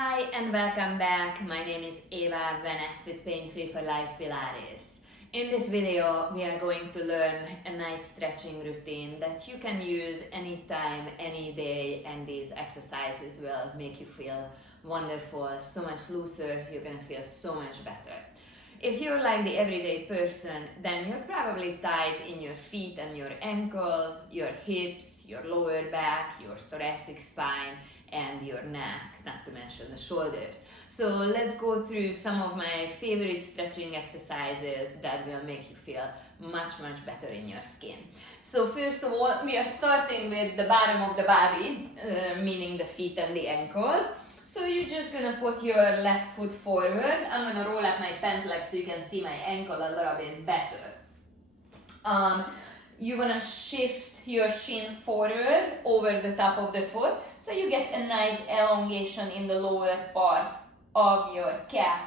Hi and welcome back. My name is Eva Venes with Pain Free for Life Pilates. In this video, we are going to learn a nice stretching routine that you can use anytime, any day, and these exercises will make you feel wonderful, so much looser, you're gonna feel so much better. If you're like the everyday person, then you're probably tight in your feet and your ankles, your hips, your lower back, your thoracic spine, and your neck, not to mention the shoulders. So let's go through some of my favorite stretching exercises that will make you feel much better in your skin. So first of all, we are starting with the bottom of the body, meaning the feet and the ankles. So you're just gonna put your left foot forward. I'm gonna roll up my pant leg so you can see my ankle a little bit better. You wanna shift your shin forward over the top of the foot so you get a nice elongation in the lower part of your calf.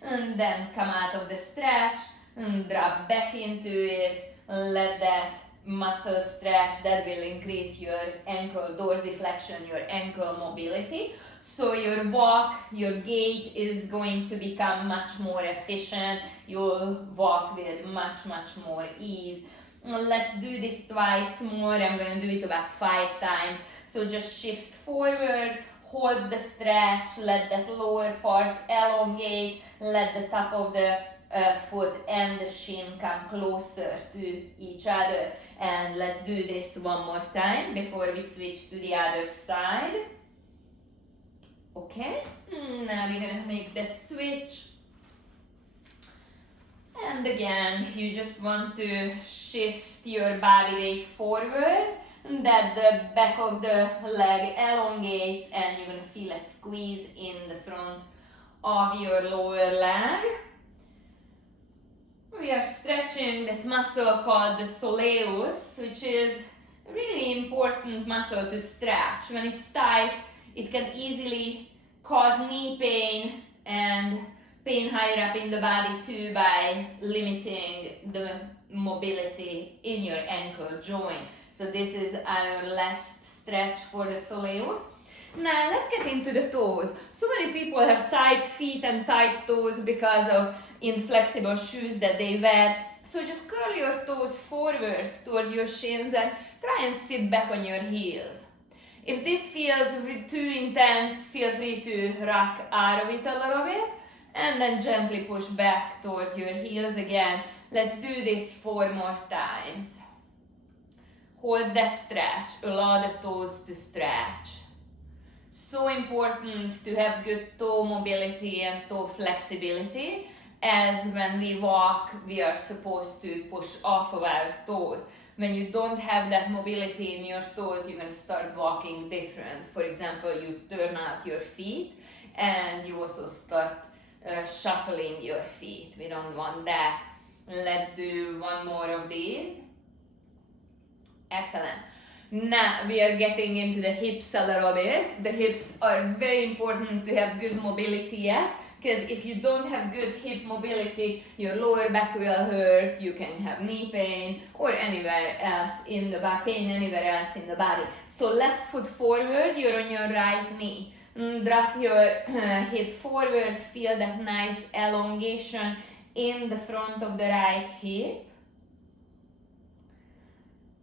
And then come out of the stretch and drop back into it. Let that muscle stretch. That will increase your ankle dorsiflexion, your ankle mobility. So your walk, your gait is going to become much more efficient. You'll walk with much more ease. Let's do this twice more. I'm going to do it about 5 times. So just shift forward, hold the stretch, let that lower part elongate, let the top of the foot and the shin come closer to each other. And let's do this one more time before we switch to the other side. Okay, now we're going to make that switch. And again, you just want to shift your body weight forward, that the back of the leg elongates and you're going to feel a squeeze in the front of your lower leg. We are stretching this muscle called the soleus, which is a really important muscle to stretch. When it's tight, it can easily cause knee pain and pain higher up in the body too by limiting the mobility in your ankle joint. So this is our last stretch for the soleus. Now let's get into the toes. So many people have tight feet and tight toes because of inflexible shoes that they wear. So just curl your toes forward towards your shins and try and sit back on your heels. If this feels too intense, feel free to rock out of it a little bit. And then gently push back towards your heels again. Let's do this 4 more times. Hold that stretch. Allow the toes to stretch. So important to have good toe mobility and toe flexibility, as when we walk, we are supposed to push off of our toes. When you don't have that mobility in your toes, you're going to start walking different. For example, you turn out your feet and you also start shuffling your feet. We don't want that. Let's do 1 more of these. Excellent. Now we are getting into the hips a little bit. The hips are very important to have good mobility yet, because if you don't have good hip mobility, your lower back will hurt, you can have knee pain or anywhere else in the back, pain anywhere else in the body. So left foot forward, you're on your right knee. Drop your hip forward, feel that nice elongation in the front of the right hip.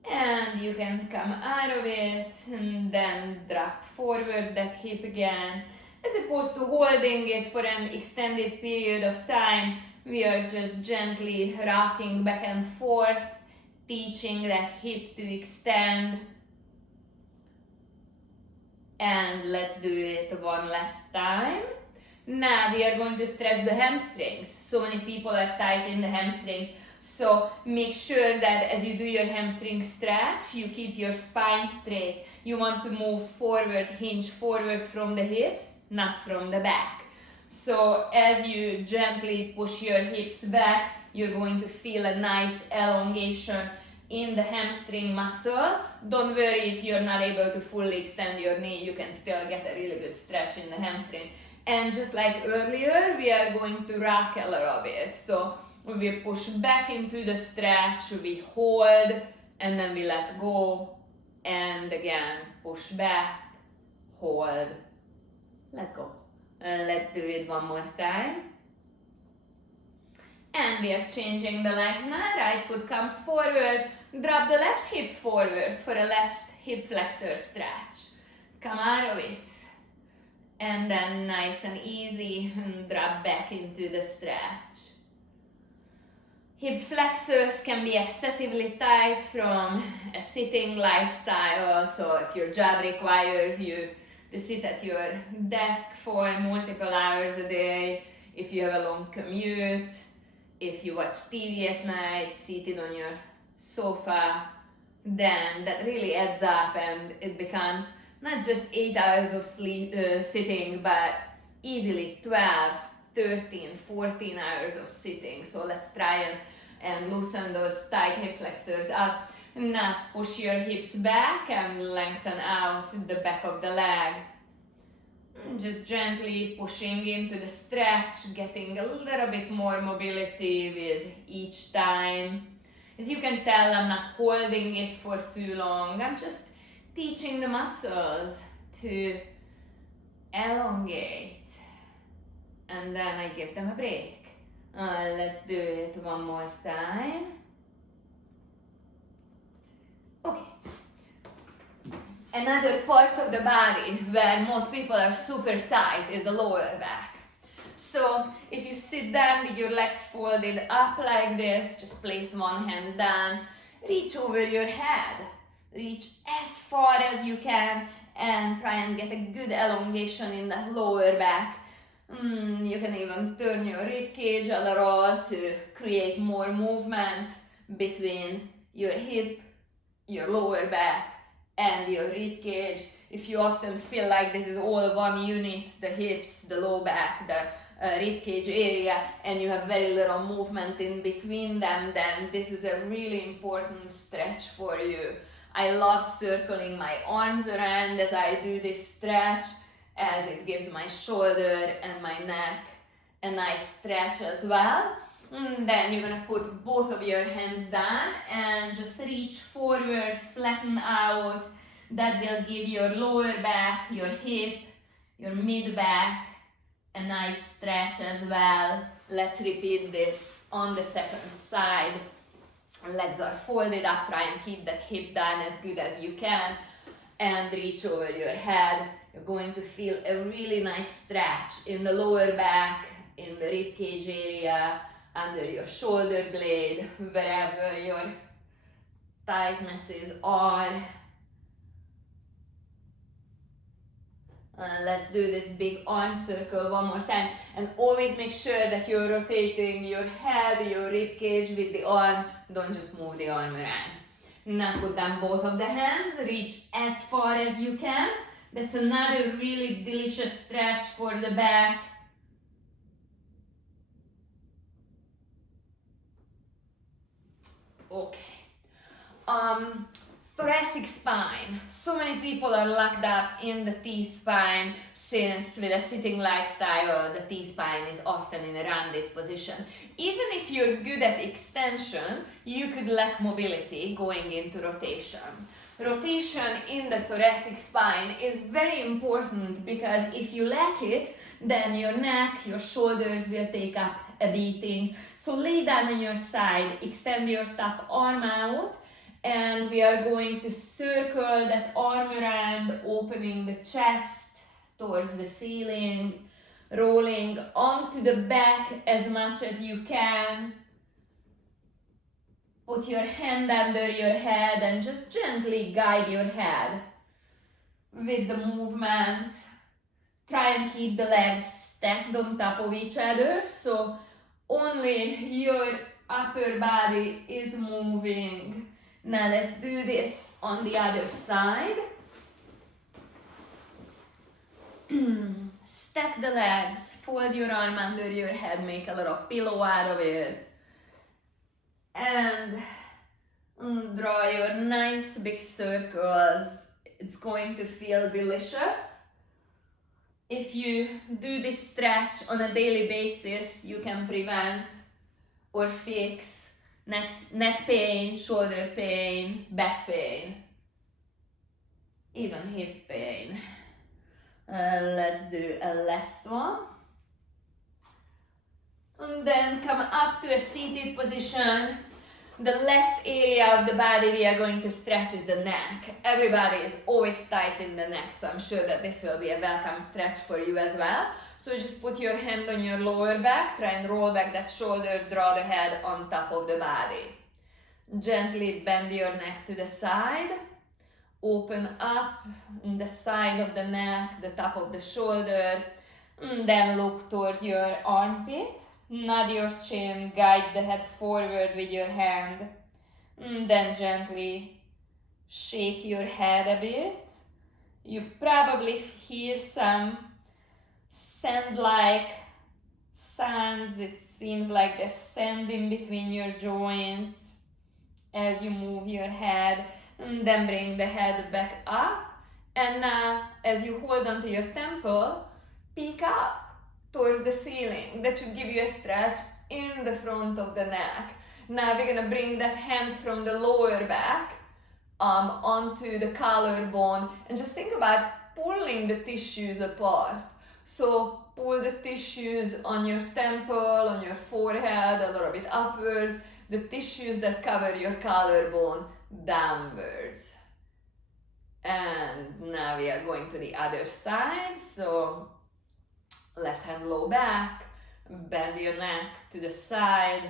And you can come out of it and then drop forward that hip again. As opposed to holding it for an extended period of time, we are just gently rocking back and forth, teaching that hip to extend. And let's do it 1 last time. Now we are going to stretch the hamstrings. So many people are tight in the hamstrings. So make sure that as you do your hamstring stretch, you keep your spine straight. You want to move forward, hinge forward from the hips, not from the back. So as you gently push your hips back, you're going to feel a nice elongation in the hamstring muscle. Don't worry if you're not able to fully extend your knee, you can still get a really good stretch in the hamstring. And just like earlier, we are going to rock a little bit. So we push back into the stretch, we hold, and then we let go. And again, push back, hold, let go. Let's do it one more time. And we are changing the legs now. Right foot comes forward. Drop the left hip forward for a left hip flexor stretch. Come out of it. And then nice and easy, drop back into the stretch. Hip flexors can be excessively tight from a sitting lifestyle. So if your job requires you to sit at your desk for multiple hours a day, if you have a long commute, if you watch TV at night, seated on your sofa, then that really adds up and it becomes not just 8 hours of sleep sitting, but easily 12, 13, 14 hours of sitting. So let's try and loosen those tight hip flexors up. Now push your hips back and lengthen out the back of the leg. Just gently pushing into the stretch, getting a little bit more mobility with each time. As you can tell, I'm not holding it for too long. I'm just teaching the muscles to elongate. And then I give them a break. Let's do it one more time. Okay. Another part of the body where most people are super tight is the lower back. So if you sit down with your legs folded up like this, just place one hand down, reach over your head, reach as far as you can and try and get a good elongation in the lower back. You can even turn your rib cage a little to create more movement between your hip, your lower back and your rib cage. If you often feel like this is all one unit, the hips, the low back, the rib cage area, and you have very little movement in between them, then this is a really important stretch for you. I love circling my arms around as I do this stretch, as it gives my shoulder and my neck a nice stretch as well. Then you're gonna put both of your hands down and just reach forward, flatten out. That will give your lower back, your hip, your mid back a nice stretch as well. Let's repeat this on the second side. Legs are folded up, try and keep that hip down as good as you can and reach over your head. You're going to feel a really nice stretch in the lower back, in the rib cage area, under your shoulder blade, wherever your tightnesses are. Let's do this big arm circle one more time, and always make sure that you're rotating your head, your rib cage with the arm. Don't just move the arm around. Now put down both of the hands, reach as far as you can. That's another really delicious stretch for the back. Okay. Thoracic spine. So many people are locked up in the T-spine since with a sitting lifestyle, the T-spine is often in a rounded position. Even if you're good at extension, you could lack mobility going into rotation. Rotation in the thoracic spine is very important because if you lack it, then your neck, your shoulders will take up a beating. So lay down on your side, extend your top arm out, and we are going to circle that arm around, opening the chest towards the ceiling, rolling onto the back as much as you can. Put your hand under your head and just gently guide your head with the movement. Try and keep the legs stacked on top of each other, so only your upper body is moving. Now let's do this on the other side. Stack the legs, fold your arm under your head, make a little pillow out of it. And draw your nice big circles. It's going to feel delicious. If you do this stretch on a daily basis, you can prevent or fix neck pain, shoulder pain, back pain, even hip pain. Let's do a last one. And then come up to a seated position. The last area of the body we are going to stretch is the neck. Everybody is always tight in the neck, so I'm sure that this will be a welcome stretch for you as well. So just put your hand on your lower back, try and roll back that shoulder, draw the head on top of the body. Gently bend your neck to the side. Open up the side of the neck, the top of the shoulder, and then look towards your armpit. Nod your chin, guide the head forward with your hand, and then gently shake your head a bit. You probably hear some sand-like sounds. It seems like there's sand in between your joints as you move your head. And then bring the head back up, and now as you hold onto your temple, peek up towards the ceiling. That should give you a stretch in the front of the neck. Now we're gonna bring that hand from the lower back onto the collarbone, and just think about pulling the tissues apart. So pull the tissues on your temple, on your forehead, a little bit upwards, the tissues that cover your collarbone downwards. And now we are going to the other side. So left hand low back, bend your neck to the side,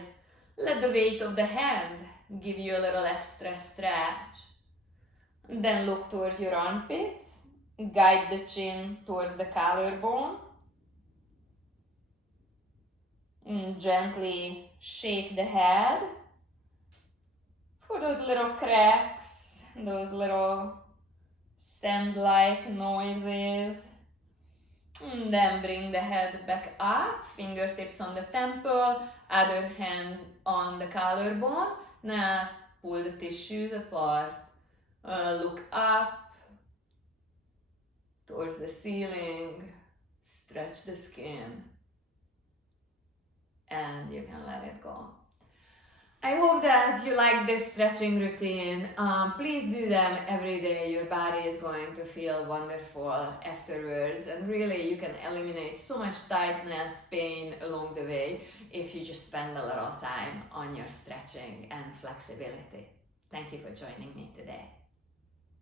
let the weight of the hand give you a little extra stretch. And then look towards your armpits, guide the chin towards the collarbone, and gently shake the head for those little cracks, those little sand-like noises. And then bring the head back up, fingertips on the temple, other hand on the collarbone. Now pull the tissues apart, look up towards the ceiling, stretch the skin, and you can let it go. I hope that you like this stretching routine. Please do them every day. Your body is going to feel wonderful afterwards, and really you can eliminate so much tightness, pain along the way if you just spend a little time on your stretching and flexibility. Thank you for joining me today.